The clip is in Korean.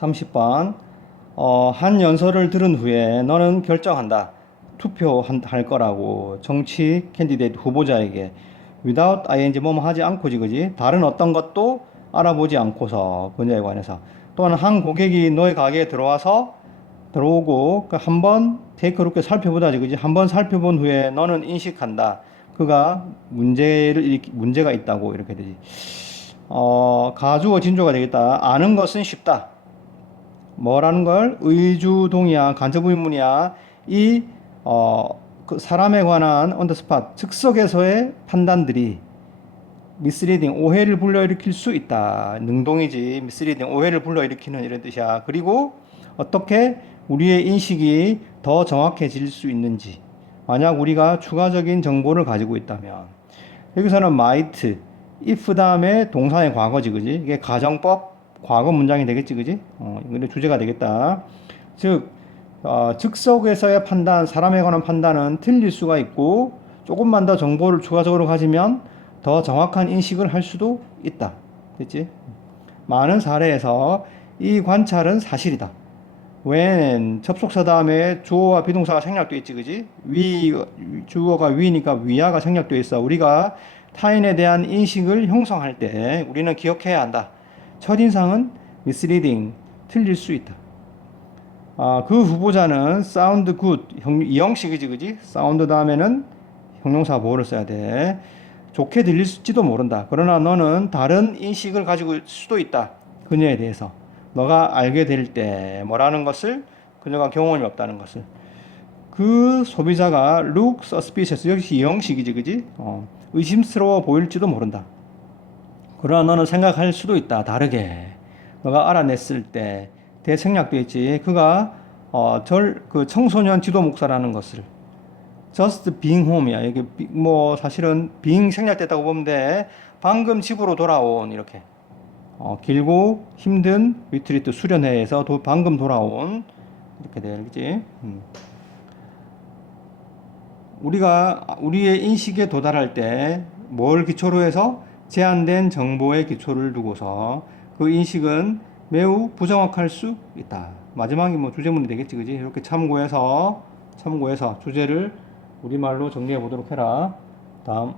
30번. 어, 한 연설을 들은 후에 너는 결정한다. 투표할 거라고 정치 캔디데이트 후보자에게. without ing 뭐뭐 하지 않고지 그지? 다른 어떤 것도 알아보지 않고서 분야에 관해서. 또한 한 고객이 너의 가게에 들어와서 들어오고 그 한번 테이크롭게 살펴보다지 그지? 한 번 살펴본 후에 너는 인식한다. 그가 문제를 문제가 있다고 이렇게 되지. 어 가주어 진조가 되겠다. 아는 것은 쉽다 뭐라는 걸? 의주동이야 간접의문이야. 이 어, 그 사람에 관한 언더스팟 즉석에서의 판단들이 미스리딩 오해를 불러일으킬 수 있다. 능동이지. 미스리딩 오해를 불러일으키는 이런 뜻이야. 그리고 어떻게 우리의 인식이 더 정확해질 수 있는지. 만약 우리가 추가적인 정보를 가지고 있다면. 여기서는 might if 다음에 동사의 과거지 그지? 이게 가정법 과거 문장이 되겠지 그지? 어 이게 주제가 되겠다. 즉 어, 즉석에서의 판단 사람에 관한 판단은 틀릴 수가 있고 조금만 더 정보를 추가적으로 가지면 더 정확한 인식을 할 수도 있다. 됐지? 많은 사례에서 이 관찰은 사실이다. when 접속사 다음에 주어와 비동사가 생략되어 있지 그지? 위 주어가 위니까 위아가 생략되어 있어. 우리가 타인에 대한 인식을 형성할 때 우리는 기억해야 한다. 첫 인상은 misleading 틀릴 수 있다. 아, 그 후보자는 sound good 형, 이 형식이지 그지? 사운드 다음에는 형용사 보호를 써야 돼. 좋게 들릴지도 모른다. 그러나 너는 다른 인식을 가지고 수도 있다. 그녀에 대해서. 너가 알게 될 때 뭐라는 것을? 그녀가 경험이 없다는 것을. 그 소비자가 look suspicious 역시 이 형식이지 그지? 어, 의심스러워 보일지도 모른다. 그러나 너는 생각할 수도 있다. 다르게 너가 알아냈을 때 대생략되어 있지. 그가 어, 절 그 청소년 지도 목사라는 것을 just being home이야. 이게 비- 뭐 사실은 being 생략됐다고 보면 돼. 방금 집으로 돌아온 이렇게. 어, 길고 힘든 리트리트 수련회에서 도, 방금 돌아온 이렇게 되겠지. 음. 우리가 우리의 인식에 도달할 때 뭘 기초로 해서 제한된 정보의 기초를 두고서 그 인식은 매우 부정확할 수 있다. 마지막이 뭐 주제문이 되겠지, 그지? 이렇게 참고해서 참고해서 주제를 우리말로 정리해 보도록 해라. 다음.